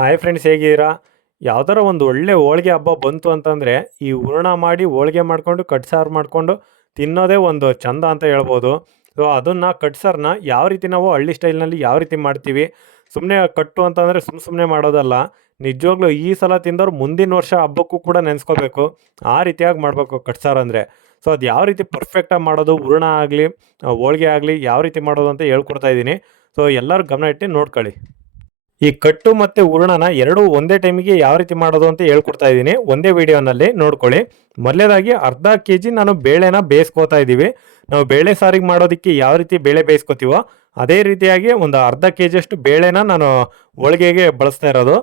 Hi friends ಹೇಗಿದ್ದೀರಾ? ಯಾವ್ದಾರ ಒಂದು ಒಳ್ಳೆ ಹೋಳಿಗೆ ಹಬ್ಬ ಬಂತು ಅಂತಂದರೆ ಈ ಹೂರಣ ಮಾಡಿ ಹೋಳಿಗೆ ಮಾಡಿಕೊಂಡು ಕಟ್ಸಾರು ಮಾಡಿಕೊಂಡು ತಿನ್ನೋದೇ ಒಂದು ಚಂದ ಅಂತ ಹೇಳ್ಬೋದು. ಸೊ ಅದನ್ನು ಕಟ್ಸಾರನ್ನ ಯಾವ ರೀತಿ ನಾವು ಹಳ್ಳಿ ಸ್ಟೈಲ್ನಲ್ಲಿ ಯಾವ ರೀತಿ ಮಾಡ್ತೀವಿ? ಸುಮ್ಮನೆ ಕಟ್ಟು ಅಂತಂದರೆ ಸುಮ್ಮ ಸುಮ್ಮನೆ ಮಾಡೋದಲ್ಲ. ನಿಜವಾಗ್ಲೂ ಈ ಸಲ ತಿಂದವ್ರು ಮುಂದಿನ ವರ್ಷ ಹಬ್ಬಕ್ಕೂ ಕೂಡ ನೆನೆಸ್ಕೋಬೇಕು. ಆ ರೀತಿಯಾಗಿ ಮಾಡಬೇಕು ಕಟ್ಸಾರು ಅಂದರೆ. ಸೊ ಅದು ಯಾವ ರೀತಿ ಪರ್ಫೆಕ್ಟಾಗಿ ಮಾಡೋದು, ಹೂರಣ ಆಗಲಿ ಹೋಳಿಗೆ ಆಗಲಿ, ಯಾವ ರೀತಿ ಮಾಡೋದು ಅಂತ ಹೇಳ್ಕೊಡ್ತಾ ಇದ್ದೀನಿ. ಸೊ ಎಲ್ಲರೂ ಗಮನ ಇಟ್ಟು ನೋಡ್ಕೊಳ್ಳಿ. ಈ ಕಟ್ಟು ಮತ್ತು ಹೂರಣನ ಎರಡು ಒಂದೇ ಟೈಮಿಗೆ ಯಾವ ರೀತಿ ಮಾಡೋದು ಅಂತ ಹೇಳ್ಕೊಡ್ತಾ ಇದ್ದೀನಿ. ಒಂದೇ ವಿಡಿಯೋನಲ್ಲಿ ನೋಡ್ಕೊಳ್ಳಿ. ಮೊದಲೇದಾಗಿ ಅರ್ಧ ಕೆ ಜಿ ನಾನು ಬೇಳೆನ ಬೇಯಿಸ್ಕೋತಾ ಇದ್ದೀವಿ. ನಾವು ಬೇಳೆ ಸಾರಿಗೆ ಮಾಡೋದಕ್ಕೆ ಯಾವ ರೀತಿ ಬೇಳೆ ಬೇಯಿಸ್ಕೋತೀವೋ ಅದೇ ರೀತಿಯಾಗಿ ಒಂದು ಅರ್ಧ ಕೆ ಜಿಯಷ್ಟು ಬೇಳೆನ ನಾನು ಹೋಳಿಗೆಗೆ ಬಳಸ್ತಾ ಇರೋದು.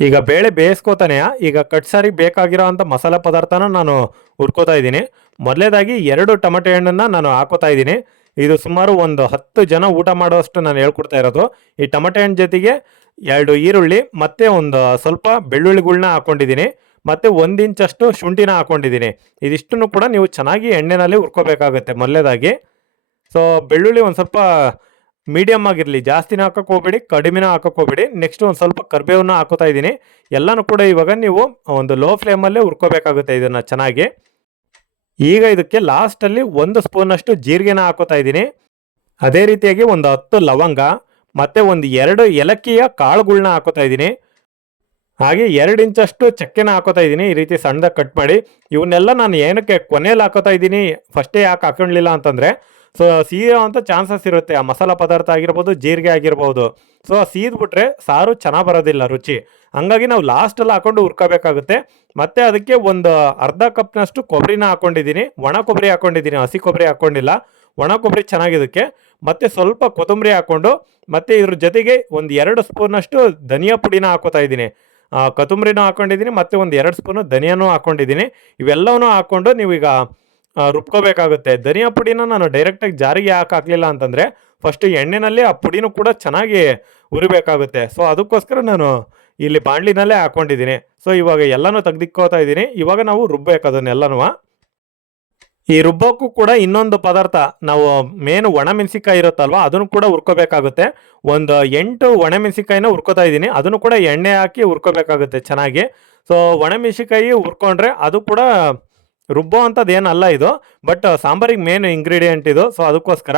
ಈಗ ಬೇಳೆ ಬೇಯಿಸ್ಕೋತಾನೆ ಈಗ ಕಟ್ ಸಾರಿಗೆ ಬೇಕಾಗಿರೋ ಅಂಥ ಮಸಾಲೆ ಪದಾರ್ಥನ ನಾನು ಹುರ್ಕೋತಾ ಇದ್ದೀನಿ. ಮೊದಲೇದಾಗಿ ಎರಡು ಟೊಮೆಟೊ ಹಣ್ಣನ್ನು ನಾನು ಹಾಕೋತಾ ಇದ್ದೀನಿ. ಇದು ಸುಮಾರು ಒಂದು ಹತ್ತು ಜನ ಊಟ ಮಾಡೋಷ್ಟು ನಾನು ಹೇಳ್ಕೊಡ್ತಾ ಇರೋದು. ಈ ಟೊಮೆಟೊ ಹಣ್ಣು ಜೊತೆಗೆ ಎರಡು ಈರುಳ್ಳಿ, ಮತ್ತು ಒಂದು ಸ್ವಲ್ಪ ಬೆಳ್ಳುಳ್ಳಿಗಳ್ನ ಹಾಕ್ಕೊಂಡಿದ್ದೀನಿ ಮತ್ತು ಒಂದು ಇಂಚಷ್ಟು ಶುಂಠಿನ ಹಾಕ್ಕೊಂಡಿದ್ದೀನಿ ಇದಿಷ್ಟನ್ನು ಕೂಡ ನೀವು ಚೆನ್ನಾಗಿ ಎಣ್ಣೆನಲ್ಲಿ ಹುರ್ಕೋಬೇಕಾಗುತ್ತೆ ಮೊದಲೇದಾಗಿ ಸೊ ಬೆಳ್ಳುಳ್ಳಿ ಒಂದು ಸ್ವಲ್ಪ ಮೀಡಿಯಮ್ ಆಗಿರಲಿ, ಜಾಸ್ತಿನ ಹಾಕೋಕೆ ಹೋಗ್ಬೇಡಿ, ಕಡಿಮೆನ ಹಾಕೋಕೆ ಹೋಗ್ಬೇಡಿ. ನೆಕ್ಸ್ಟ್ ಒಂದು ಸ್ವಲ್ಪ ಕರ್ಬೇವನ್ನ ಹಾಕೋತಾ ಇದ್ದೀನಿ. ಎಲ್ಲನೂ ಕೂಡ ಇವಾಗ ನೀವು ಒಂದು ಲೋ ಫ್ಲೇಮಲ್ಲೇ ಹುರ್ಕೋಬೇಕಾಗುತ್ತೆ ಇದನ್ನು ಚೆನ್ನಾಗಿ. ಈಗ ಇದಕ್ಕೆ ಲಾಸ್ಟಲ್ಲಿ ಒಂದು ಸ್ಪೂನಷ್ಟು ಜೀರಿಗೆನ ಹಾಕೋತಾ ಇದ್ದೀನಿ. ಅದೇ ರೀತಿಯಾಗಿ ಒಂದು ಹತ್ತು ಲವಂಗ ಮತ್ತು ಒಂದು ಎರಡು ಏಲಕ್ಕಿಯ ಕಾಳುಗಳನ್ನ ಹಾಕೋತಾ ಇದ್ದೀನಿ. ಹಾಗೆ ಎರಡು ಇಂಚಷ್ಟು ಚಕ್ಕೆನ ಹಾಕೋತಾ ಇದ್ದೀನಿ. ಈ ರೀತಿ ಸಣ್ಣದಾಗಿ ಕಟ್ ಮಾಡಿ. ಇವನ್ನೆಲ್ಲ ನಾನು ಏನಕ್ಕೆ ಕೊನೆಯಲ್ಲಿ ಹಾಕೋತಾ ಇದ್ದೀನಿ, ಫಸ್ಟೇ ಯಾಕೆ ಹಾಕೊಂಡಿಲ್ಲ ಅಂತಂದರೆ, ಸೊ ಸೀರೋ ಚಾನ್ಸಸ್ ಇರುತ್ತೆ. ಆ ಮಸಾಲ ಪದಾರ್ಥ ಆಗಿರ್ಬೋದು, ಜೀರಿಗೆ ಆಗಿರ್ಬೋದು. ಸೊ ಸೀದ್ಬಿಟ್ರೆ ಸಾರು ಚೆನ್ನಾಗಿ ಬರೋದಿಲ್ಲ, ರುಚಿ. ಹಂಗಾಗಿ ನಾವು ಲಾಸ್ಟಲ್ಲಿ ಹಾಕೊಂಡು ಹುರ್ಕೋಬೇಕಾಗುತ್ತೆ. ಮತ್ತು ಅದಕ್ಕೆ ಒಂದು ಅರ್ಧ ಕಪ್ನಷ್ಟು ಕೊಬ್ಬರಿನ ಹಾಕೊಂಡಿದ್ದೀನಿ. ಒಣ ಕೊಬ್ಬರಿ ಹಾಕೊಂಡಿದ್ದೀನಿ. ಹಸಿ ಕೊಬ್ಬರಿ ಹಾಕೊಂಡಿಲ್ಲ. ಒಣ ಕೊಬ್ಬರಿ ಚೆನ್ನಾಗಿದ್ದಕ್ಕೆ ಮತ್ತೆ ಸ್ವಲ್ಪ ಕೊತ್ತಂಬರಿ ಹಾಕ್ಕೊಂಡು ಮತ್ತೆ ಇದ್ರ ಜೊತೆಗೆ ಒಂದು ಎರಡು ಸ್ಪೂನಷ್ಟು ಧನಿಯಾ ಪುಡಿನ ಹಾಕೋತಾ ಇದ್ದೀನಿ. ಕೊತ್ತಂಬರಿನೂ ಹಾಕೊಂಡಿದ್ದೀನಿ, ಮತ್ತೆ ಒಂದು ಎರಡು ಸ್ಪೂನು ಧನಿಯಾನೂ ಹಾಕೊಂಡಿದ್ದೀನಿ. ಇವೆಲ್ಲವನ್ನೂ ಹಾಕ್ಕೊಂಡು ನೀವೀಗ ರುಬ್ಕೋಬೇಕಾಗುತ್ತೆ. ಧನಿಯಾ ಪುಡಿನ ನಾನು ಡೈರೆಕ್ಟಾಗಿ ಜಾರಿಗೆ ಯಾಕೆ ಹಾಕಲಿಲ್ಲ ಅಂತಂದರೆ ಫಸ್ಟ್ ಎಣ್ಣೆನಲ್ಲಿ ಆ ಪುಡಿನೂ ಕೂಡ ಚೆನ್ನಾಗಿ ಉರಿಬೇಕಾಗುತ್ತೆ ಸೊ ಅದಕ್ಕೋಸ್ಕರ ನಾನು ಇಲ್ಲಿ ಬಾಣಲಿನಲ್ಲೇ ಹಾಕೊಂಡಿದ್ದೀನಿ. ಸೊ ಇವಾಗ ಎಲ್ಲನೂ ತೆಗ್ದಿಕ್ಕೋತಾ ಇದ್ದೀನಿ. ಇವಾಗ ನಾವು ರುಬ್ಬೇಕು ಅದನ್ನೆಲ್ಲನೂ. ಈ ರುಬ್ಬೋಕ್ಕೂ ಕೂಡ ಇನ್ನೊಂದು ಪದಾರ್ಥ, ನಾವು ಮೇನ್ ಒಣಮೆಣಸಿಕಾಯಿ ಇರುತ್ತಲ್ವ, ಅದನ್ನು ಕೂಡ ಹುರ್ಕೋಬೇಕಾಗುತ್ತೆ. ಒಂದು ಎಂಟು ಒಣಮೆಣಸಿಕಾಯಿನ ಹುರ್ಕೋತಾ ಇದ್ದೀನಿ. ಅದನ್ನು ಕೂಡ ಎಣ್ಣೆ ಹಾಕಿ ಹುರ್ಕೋಬೇಕಾಗುತ್ತೆ ಚೆನ್ನಾಗಿ. ಸೊ ಒಣಮೆಣಸಿಕಾಯಿ ಹುರ್ಕೊಂಡ್ರೆ ಅದು ಕೂಡ ರುಬ್ಬೋ ಅಂಥದ್ದು ಏನಲ್ಲ ಇದು ಬಟ್ ಸಾಂಬಾರಿಗೆ ಮೇನ್ ಇಂಗ್ರೀಡಿಯೆಂಟ್ ಇದು. ಸೊ ಅದಕ್ಕೋಸ್ಕರ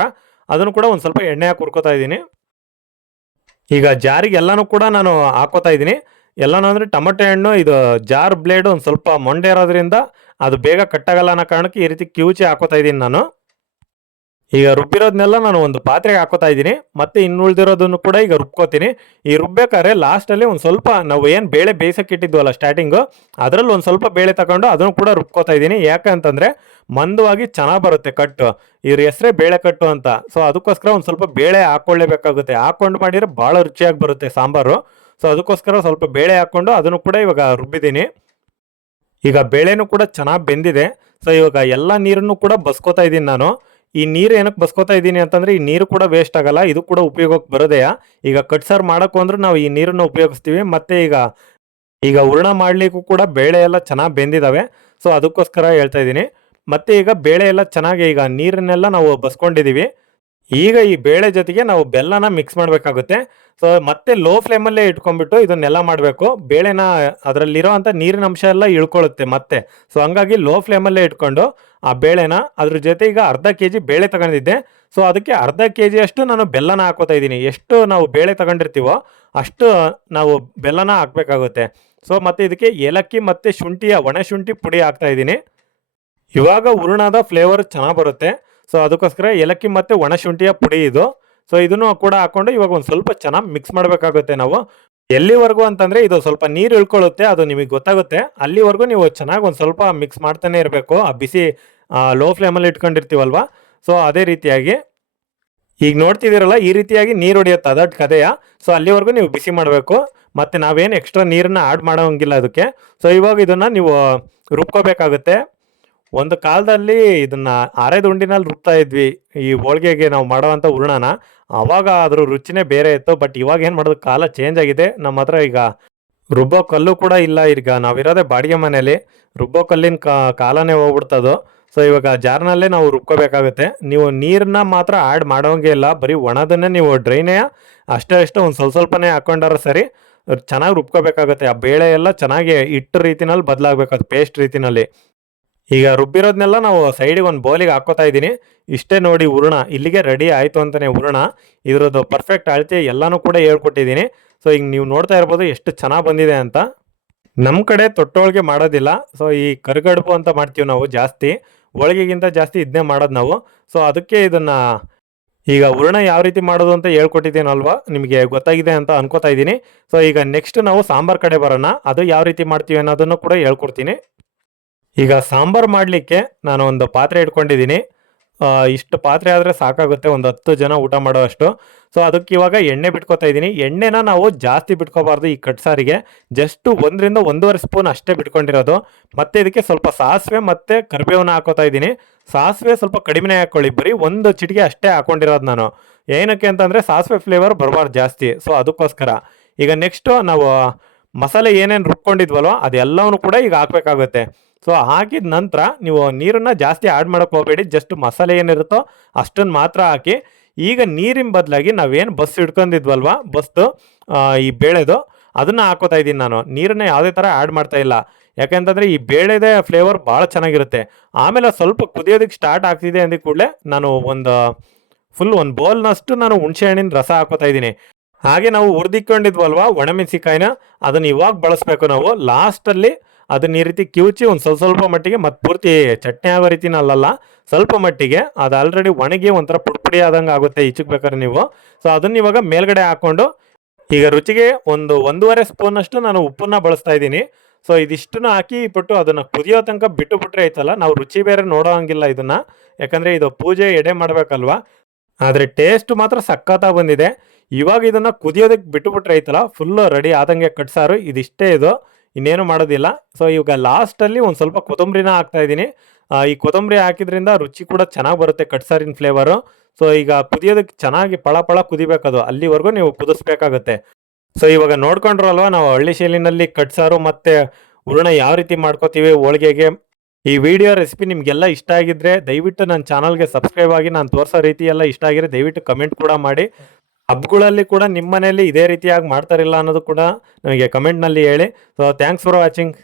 ಅದನ್ನು ಕೂಡ ಒಂದು ಸ್ವಲ್ಪ ಎಣ್ಣೆ ಹಾಕಿ ಹುರ್ಕೋತಾ ಇದ್ದೀನಿ. ಈಗ ಜಾರಿಗೆ ಎಲ್ಲನೂ ಕೂಡ ನಾನು ಹಾಕೋತಾ ಇದ್ದೀನಿ. ಎಲ್ಲನೂ ಅಂದರೆ ಟೊಮೆಟೊ ಹಣ್ಣು, ಇದು ಜಾರ್ ಬ್ಲೇಡ್ ಒಂದು ಸ್ವಲ್ಪ ಮೊಂಡೆ ಇರೋದ್ರಿಂದ ಅದು ಬೇಗ ಕಟ್ಟಾಗಲ್ಲ ಅನ್ನೋ ಕಾರಣಕ್ಕೆ ಈ ರೀತಿ ಕಿವುಚಿ ಹಾಕೋತಾ ಇದ್ದೀನಿ ನಾನು. ಈಗ ರುಬ್ಬಿರೋದನ್ನೆಲ್ಲ ನಾನು ಒಂದು ಪಾತ್ರೆಗೆ ಹಾಕೋತಾ ಇದ್ದೀನಿ. ಮತ್ತೆ ಇನ್ನುಳಿದಿರೋದನ್ನು ಕೂಡ ಈಗ ರುಬ್ಕೋತೀನಿ. ಈ ರುಬ್ಬೇಕಾದ್ರೆ ಲಾಸ್ಟಲ್ಲಿ ಒಂದು ಸ್ವಲ್ಪ ನಾವು ಏನು ಬೇಳೆ ಬೇಯಿಸಕ್ಕೆ ಇಟ್ಟಿದ್ವಲ್ಲ ಸ್ಟಾರ್ಟಿಂಗು ಅದರಲ್ಲಿ ಒಂದು ಸ್ವಲ್ಪ ಬೇಳೆ ತಗೊಂಡು ಅದನ್ನು ಕೂಡ ರುಬ್ಕೋತಾ ಇದ್ದೀನಿ. ಯಾಕೆ ಅಂತಂದರೆ ಮಂದವಾಗಿ ಚೆನ್ನಾಗಿ ಬರುತ್ತೆ ಕಟ್ಟು. ಇವ್ರ ಹೆಸರೇ ಬೇಳೆ ಕಟ್ಟು ಅಂತ. ಸೊ ಅದಕ್ಕೋಸ್ಕರ ಒಂದು ಸ್ವಲ್ಪ ಬೇಳೆ ಹಾಕ್ಕೊಳ್ಳೇಬೇಕಾಗುತ್ತೆ ಹಾಕ್ಕೊಂಡು ಮಾಡಿದರೆ ಭಾಳ ರುಚಿಯಾಗಿ ಬರುತ್ತೆ ಸಾಂಬಾರು. ಸೊ ಅದಕ್ಕೋಸ್ಕರ ಸ್ವಲ್ಪ ಬೇಳೆ ಹಾಕ್ಕೊಂಡು ಅದನ್ನು ಕೂಡ ಇವಾಗ ರುಬ್ಬಿದ್ದೀನಿ. ಈಗ ಬೇಳೆನೂ ಕೂಡ ಚೆನ್ನಾಗಿ ಬೆಂದಿದೆ. ಸೊ ಇವಾಗ ಎಲ್ಲ ನೀರನ್ನು ಕೂಡ ಬಸ್ಕೋತಾ ಇದ್ದೀನಿ ನಾನು. ಈ ನೀರು ಏನಕ್ಕೆ ಬಸ್ಕೋತಾ ಇದ್ದೀನಿ ಅಂತಂದರೆ, ಈ ನೀರು ಕೂಡ ವೇಸ್ಟ್ ಆಗಲ್ಲ, ಇದು ಕೂಡ ಉಪಯೋಗಕ್ಕೆ ಬರೋದೆಯಾ ಈಗ ಕಟ್ಸಾರು ಮಾಡೋಕ್ಕೂ ಅಂದ್ರೆ ನಾವು ಈ ನೀರನ್ನು ಉಪಯೋಗಿಸ್ತೀವಿ. ಮತ್ತು ಈಗ ಈಗ ಹೂರ್ಣ ಮಾಡಲಿಕ್ಕೂ ಕೂಡ ಬೇಳೆ ಎಲ್ಲ ಚೆನ್ನಾಗಿ ಬೆಂದಿದ್ದಾವೆ ಸೊ ಅದಕ್ಕೋಸ್ಕರ ಹೇಳ್ತಾ ಇದ್ದೀನಿ. ಮತ್ತು ಈಗ ಬೇಳೆ ಎಲ್ಲ ಚೆನ್ನಾಗಿ ಈಗ ನೀರನ್ನೆಲ್ಲ ನಾವು ಬಸ್ಕೊಂಡಿದ್ದೀವಿ ಈಗ ಈ ಬೇಳೆ ಜೊತೆಗೆ ನಾವು ಬೆಲ್ಲನ ಮಿಕ್ಸ್ ಮಾಡಬೇಕಾಗುತ್ತೆ. ಸೊ ಮತ್ತೆ ಲೋ ಫ್ಲೇಮಲ್ಲೇ ಇಟ್ಕೊಂಡ್ಬಿಟ್ಟು ಇದನ್ನೆಲ್ಲ ಮಾಡಬೇಕು. ಬೇಳೆನ ಅದರಲ್ಲಿರೋ ಅಂಥ ನೀರಿನ ಅಂಶ ಎಲ್ಲ ಇಳ್ಕೊಳ್ಳುತ್ತೆ ಮತ್ತೆ. ಸೊ ಹಂಗಾಗಿ ಲೋ ಫ್ಲೇಮಲ್ಲೇ ಇಟ್ಕೊಂಡು ಆ ಬೇಳೆನ ಅದ್ರ ಜೊತೆ ಈಗ ಅರ್ಧ ಕೆ ಜಿ ಬೇಳೆ ತಗೊಂಡಿದ್ದೆ. ಸೊ ಅದಕ್ಕೆ ಅರ್ಧ ಕೆ ಜಿಯಷ್ಟು ನಾನು ಬೆಲ್ಲನ ಹಾಕೋತಾ ಇದ್ದೀನಿ. ಎಷ್ಟು ನಾವು ಬೇಳೆ ತಗೊಂಡಿರ್ತೀವೋ ಅಷ್ಟು ನಾವು ಬೆಲ್ಲನ ಹಾಕಬೇಕಾಗುತ್ತೆ. ಸೊ ಮತ್ತು ಇದಕ್ಕೆ ಏಲಕ್ಕಿ ಮತ್ತು ಶುಂಠಿಯ ಒಣ ಶುಂಠಿ ಪುಡಿ ಹಾಕ್ತಾ ಇದ್ದೀನಿ. ಇವಾಗ ಹೂರಣದ ಫ್ಲೇವರ್ ಚೆನ್ನಾಗಿ ಬರುತ್ತೆ. ಸೊ ಅದಕ್ಕೋಸ್ಕರ ಏಲಕ್ಕಿ ಮತ್ತು ಒಣ ಶುಂಠಿಯ ಪುಡಿ ಇದು. ಸೊ ಇದನ್ನು ಕೂಡ ಹಾಕೊಂಡು ಇವಾಗ ಒಂದು ಸ್ವಲ್ಪ ಚೆನ್ನಾಗಿ ಮಿಕ್ಸ್ ಮಾಡಬೇಕಾಗುತ್ತೆ ನಾವು. ಎಲ್ಲಿವರೆಗೂ ಅಂತಂದರೆ ಇದು ಸ್ವಲ್ಪ ನೀರು ಇಳ್ಕೊಳ್ಳುತ್ತೆ, ಅದು ನಿಮಗೆ ಗೊತ್ತಾಗುತ್ತೆ. ಅಲ್ಲಿವರೆಗೂ ನೀವು ಚೆನ್ನಾಗಿ ಒಂದು ಸ್ವಲ್ಪ ಮಿಕ್ಸ್ ಮಾಡ್ತಾನೆ ಇರಬೇಕು. ಆ ಬಿಸಿ ಲೋ ಫ್ಲೇಮಲ್ಲಿ ಇಟ್ಕೊಂಡಿರ್ತೀವಲ್ವ? ಸೊ ಅದೇ ರೀತಿಯಾಗಿ. ಈಗ ನೋಡ್ತಿದ್ದೀರಲ್ಲ, ಈ ರೀತಿಯಾಗಿ ನೀರು ಹೊಡೆಯುತ್ತೆ ಅದಟ್ ಕದೆಯ. ಸೊ ಅಲ್ಲಿವರೆಗೂ ನೀವು ಬಿಸಿ ಮಾಡಬೇಕು. ಮತ್ತು ನಾವೇನು ಎಕ್ಸ್ಟ್ರಾ ನೀರನ್ನ ಆ್ಯಡ್ ಮಾಡೋಂಗಿಲ್ಲ ಅದಕ್ಕೆ. ಸೊ ಇವಾಗ ಇದನ್ನು ನೀವು ರುಬ್ಕೋಬೇಕಾಗುತ್ತೆ. ಒಂದು ಕಾಲದಲ್ಲಿ ಇದನ್ನ ಆರೆದ ಉಂಡಿನಲ್ಲಿ ರುಬ್ತಾ ಇದ್ವಿ. ಈ ಹೋಳಿಗೆಗೆ ನಾವು ಮಾಡೋವಂಥ ಹೂರಣನ. ಅವಾಗ ಅದ್ರ ರುಚಿನೇ ಬೇರೆ ಇತ್ತು. ಬಟ್ ಇವಾಗ ಏನು ಮಾಡೋದು? ಕಾಲ ಚೇಂಜ್ ಆಗಿದೆ. ನಮ್ಮ ಹತ್ರ ಈಗ ರುಬ್ಬೋ ಕಲ್ಲು ಕೂಡ ಇಲ್ಲ. ಈಗ ನಾವಿರೋದೇ ಬಾಡಿಗೆ ಮನೆಯಲ್ಲಿ. ರುಬ್ಬೋ ಕಲ್ಲಿನ ಕಾಲನೇ ಹೋಗ್ಬಿಡ್ತದು ಸೊ ಇವಾಗ ಜಾರ್ನಲ್ಲೇ ನಾವು ರುಬ್ಕೋಬೇಕಾಗುತ್ತೆ. ನೀವು ನೀರನ್ನ ಮಾತ್ರ ಆ್ಯಡ್ ಮಾಡೋಂಗೆ ಇಲ್ಲ. ಬರೀ ಒಣದನ್ನೇ ನೀವು ಡ್ರೈನೇ ಅಷ್ಟೇ ಅಷ್ಟು ಒಂದು ಸ್ವಲ್ಪ ಸ್ವಲ್ಪನೇ ಹಾಕ್ಕೊಂಡಾರ ಸರಿ. ಚೆನ್ನಾಗಿ ರುಬ್ಕೋಬೇಕಾಗುತ್ತೆ. ಆ ಬೇಳೆ ಎಲ್ಲ ಚೆನ್ನಾಗಿ ಹಿಟ್ಟು ರೀತಿನಲ್ಲಿ ಬದಲಾಗಬೇಕು. ಅದು ಪೇಸ್ಟ್ ರೀತಿನಲ್ಲಿ. ಈಗ ರುಬ್ಬಿರೋದನ್ನೆಲ್ಲ ನಾವು ಸೈಡಿಗೆ ಒಂದು ಬೌಲಿಗೆ ಹಾಕೋತಾ ಇದ್ದೀನಿ. ಇಷ್ಟೇ ನೋಡಿ ಹೂರಣ, ಇಲ್ಲಿಗೆ ರೆಡಿ ಆಯಿತು ಅಂತಲೇ ಹೂರಣ. ಇದ್ರದ್ದು ಪರ್ಫೆಕ್ಟ್ ಅಳತೆ ಎಲ್ಲನೂ ಕೂಡ ಹೇಳ್ಕೊಟ್ಟಿದ್ದೀನಿ. ಸೊ ಈಗ ನೀವು ನೋಡ್ತಾ ಇರ್ಬೋದು ಎಷ್ಟು ಚೆನ್ನಾಗಿ ಬಂದಿದೆ ಅಂತ. ನಮ್ಮ ಕಡೆ ತೊಟ್ಟೋಳಿಗೆ ಮಾಡೋದಿಲ್ಲ. ಸೊ ಈ ಕರ್ಗಡುಪು ಅಂತ ಮಾಡ್ತೀವಿ ನಾವು ಜಾಸ್ತಿ. ಹೋಳಿಗೆಗಿಂತ ಜಾಸ್ತಿ ಇದನ್ನೇ ಮಾಡೋದು ನಾವು. ಸೊ ಅದಕ್ಕೆ ಇದನ್ನು ಈಗ ಹೂರಣ ಯಾವ ರೀತಿ ಮಾಡೋದು ಅಂತ ಹೇಳ್ಕೊಟ್ಟಿದ್ದೀನಲ್ವಾ? ನಿಮಗೆ ಗೊತ್ತಾಗಿದೆ ಅಂತ ಅನ್ಕೋತಾ ಇದ್ದೀನಿ. ಸೊ ಈಗ ನೆಕ್ಸ್ಟ್ ನಾವು ಸಾಂಬಾರ್ ಕಡೆ ಬರೋಣ. ಅದು ಯಾವ ರೀತಿ ಮಾಡ್ತೀವಿ ಅನ್ನೋದನ್ನು ಕೂಡ ಹೇಳ್ಕೊಡ್ತೀನಿ. ಈಗ ಸಾಂಬಾರು ಮಾಡಲಿಕ್ಕೆ ನಾನು ಒಂದು ಪಾತ್ರೆ ಇಟ್ಕೊಂಡಿದ್ದೀನಿ. ಇಷ್ಟು ಪಾತ್ರೆ ಆದರೆ ಸಾಕಾಗುತ್ತೆ, ಒಂದು ಹತ್ತು ಜನ ಊಟ ಮಾಡೋವಷ್ಟು. ಸೊ ಅದಕ್ಕೆ ಇವಾಗ ಎಣ್ಣೆ ಬಿಟ್ಕೋತಾ ಇದ್ದೀನಿ. ಎಣ್ಣೆನ ನಾವು ಜಾಸ್ತಿ ಬಿಟ್ಕೋಬಾರ್ದು ಈ ಕಟ್ಸಾರಿಗೆ ಜಸ್ಟ್ ಒಂದರಿಂದ ಒಂದೂವರೆ ಸ್ಪೂನ್ ಅಷ್ಟೇ ಬಿಟ್ಕೊಂಡಿರೋದು. ಮತ್ತೆ ಇದಕ್ಕೆ ಸ್ವಲ್ಪ ಸಾಸಿವೆ ಮತ್ತು ಕರಿಬೇವನ್ನ ಹಾಕೋತಾ ಇದ್ದೀನಿ. ಸಾಸಿವೆ ಸ್ವಲ್ಪ ಕಡಿಮೆ ಹಾಕ್ಕೊಳ್ಳಿ ಬರೀ ಒಂದು ಚಿಟಿಕೆ ಅಷ್ಟೇ ಹಾಕೊಂಡಿರೋದು ನಾನು. ಏನಕ್ಕೆ ಅಂತಂದರೆ ಸಾಸಿವೆ ಫ್ಲೇವರ್ ಬರಬಾರ್ದು ಜಾಸ್ತಿ. ಸೊ ಅದಕ್ಕೋಸ್ಕರ. ಈಗ ನೆಕ್ಸ್ಟು ನಾವು ಮಸಾಲೆ ಏನೇನು ರುಬ್ಕೊಂಡಿದ್ವಲ್ವ ಅದೆಲ್ಲವೂ ಕೂಡ ಈಗ ಹಾಕಬೇಕಾಗುತ್ತೆ. ಸೊ ಹಾಕಿದ ನಂತರ ನೀವು ನೀರನ್ನು ಜಾಸ್ತಿ ಆ್ಯಡ್ ಮಾಡೋಕೆ ಹೋಗಬೇಡಿ. ಜಸ್ಟ್ ಮಸಾಲೆ ಏನಿರುತ್ತೋ ಅಷ್ಟನ್ನು ಮಾತ್ರ ಹಾಕಿ. ಈಗ ನೀರಿನ ಬದಲಾಗಿ ನಾವೇನು ಬಸ್ ಹಿಡ್ಕೊಂಡಿದ್ವಲ್ವ? ಬಸ್ದು ಈ ಬೇಳೆದು ಅದನ್ನು ಹಾಕೋತಾ ಇದ್ದೀನಿ ನಾನು. ನೀರನ್ನ ಯಾವುದೇ ಥರ ಆ್ಯಡ್ ಮಾಡ್ತಾ ಇಲ್ಲ. ಯಾಕೆಂತಂದರೆ ಈ ಬೇಳೆದೇ ಫ್ಲೇವರ್ ಭಾಳ ಚೆನ್ನಾಗಿರುತ್ತೆ. ಆಮೇಲೆ ಸ್ವಲ್ಪ ಕುದಿಯೋದಕ್ಕೆ ಸ್ಟಾರ್ಟ್ ಆಗ್ತಿದೆ ಅಂದ ಕೂಡಲೇ ನಾನು ಒಂದು ಫುಲ್ ಒಂದು ಬೌಲ್ನಷ್ಟು ನಾನು ಹುಣಸೆ ಹಣ್ಣಿನ ರಸ ಹಾಕೋತಾ ಇದ್ದೀನಿ. ಹಾಗೆ ನಾವು ಹುರಿದಿಕ್ಕೊಂಡಿದ್ವಲ್ವ ಒಣಮೆಣಸಿಕಾಯಿನ ಅದನ್ನು ಇವಾಗ ಬಳಸಬೇಕು ನಾವು. ಲಾಸ್ಟಲ್ಲಿ ಅದನ್ನ ಈ ರೀತಿ ಕಿವುಚಿ ಒಂದು ಸ್ವಲ್ಪ ಸ್ವಲ್ಪ ಮಟ್ಟಿಗೆ, ಮತ್ತೆ ಪೂರ್ತಿ ಚಟ್ನಿ ಆಗೋ ಅಲ್ಲಲ್ಲ, ಸ್ವಲ್ಪ ಮಟ್ಟಿಗೆ ಅದು ಆಲ್ರೆಡಿ ಒಣಗಿ ಒಂಥರ ಪುಡಿ ಆದಂಗೆ ಆಗುತ್ತೆ ಈಚಕ್ ಬೇಕಾದ್ರೆ ನೀವು. ಸೊ ಅದನ್ನ ಇವಾಗ ಮೇಲ್ಗಡೆ ಹಾಕ್ಕೊಂಡು ಈಗ ರುಚಿಗೆ ಒಂದು ಒಂದೂವರೆ ಸ್ಪೂನಷ್ಟು ನಾನು ಉಪ್ಪನ್ನ ಬಳಸ್ತಾ ಇದ್ದೀನಿ. ಸೊ ಇದಿಷ್ಟನ್ನು ಹಾಕಿ ಬಿಟ್ಟು ಅದನ್ನು ಕುದಿಯೋ ತನಕ ಬಿಟ್ಟು ಬಿಟ್ರೆ ಐತಲ್ಲ ನಾವು ರುಚಿ ಬೇರೆ ನೋಡೋ ಹಂಗಿಲ್ಲ ಇದನ್ನು. ಯಾಕಂದರೆ ಇದು ಪೂಜೆ ಎಡೆ ಮಾಡಬೇಕಲ್ವಾ? ಆದರೆ ಟೇಸ್ಟ್ ಮಾತ್ರ ಸಖತ್ತಾಗಿ ಬಂದಿದೆ. ಇವಾಗ ಇದನ್ನು ಕುದಿಯೋದಕ್ಕೆ ಬಿಟ್ಟು ಬಿಟ್ರೆ ಐತಲ್ಲ ಫುಲ್ಲು ರೆಡಿ ಆದಂಗೆ ಕಟ್ಸಾರು, ಇದಿಷ್ಟೇ ಇದು. ಇನ್ನೇನು ಮಾಡೋದಿಲ್ಲ. ಸೊ ಇವಾಗ ಲಾಸ್ಟಲ್ಲಿ ಒಂದು ಸ್ವಲ್ಪ ಕೊತ್ತಂಬರಿನ ಹಾಕ್ತಾ ಇದ್ದೀನಿ. ಈ ಕೊತ್ತಂಬರಿ ಹಾಕಿದ್ರಿಂದ ರುಚಿ ಕೂಡ ಚೆನ್ನಾಗಿ ಬರುತ್ತೆ ಕಟ್ಸಾರಿನ ಫ್ಲೇವರು ಸೊ ಈಗ ಕುದಿಯೋದಕ್ಕೆ ಚೆನ್ನಾಗಿ ಪಳ ಪಳ ಕುದಿಬೇಕದು. ಅಲ್ಲಿವರೆಗೂ ನೀವು ಕುದಿಸ್ಬೇಕಾಗುತ್ತೆ. ಸೊ ಇವಾಗ ನೋಡ್ಕೊಂಡ್ರಲ್ವಾ ನಾವು ಹಳ್ಳಿ ಶೈಲಿನಲ್ಲಿ ಕಟ್ಸಾರು ಮತ್ತು ಹೂರಣ ಯಾವ ರೀತಿ ಮಾಡ್ಕೋತೀವಿ ಹೋಳಿಗೆಗೆ. ಈ ವಿಡಿಯೋ ರೆಸಿಪಿ ನಿಮಗೆಲ್ಲ ಇಷ್ಟ ಆಗಿದ್ರೆ ದಯವಿಟ್ಟು ನನ್ನ ಚಾನಲ್ಗೆ ಸಬ್ಸ್ಕ್ರೈಬ್ ಆಗಿ, ನಾನು ತೋರಿಸೋ ರೀತಿ ಎಲ್ಲ ಇಷ್ಟ ಆಗಿದ್ರೆ ದಯವಿಟ್ಟು ಕಮೆಂಟ್ ಕೂಡ ಮಾಡಿ. ಹಬ್ಗಳಲ್ಲಿ ಕೂಡ ನಿಮ್ಮ ಮನೆಯಲ್ಲಿ ಇದೇ ರೀತಿಯಾಗಿ ಮಾಡ್ತಾರಿಲ್ಲ ಅನ್ನೋದು ಕೂಡ ನನಗೆ ಕಮೆಂಟ್ನಲ್ಲಿ ಹೇಳಿ. So thanks for watching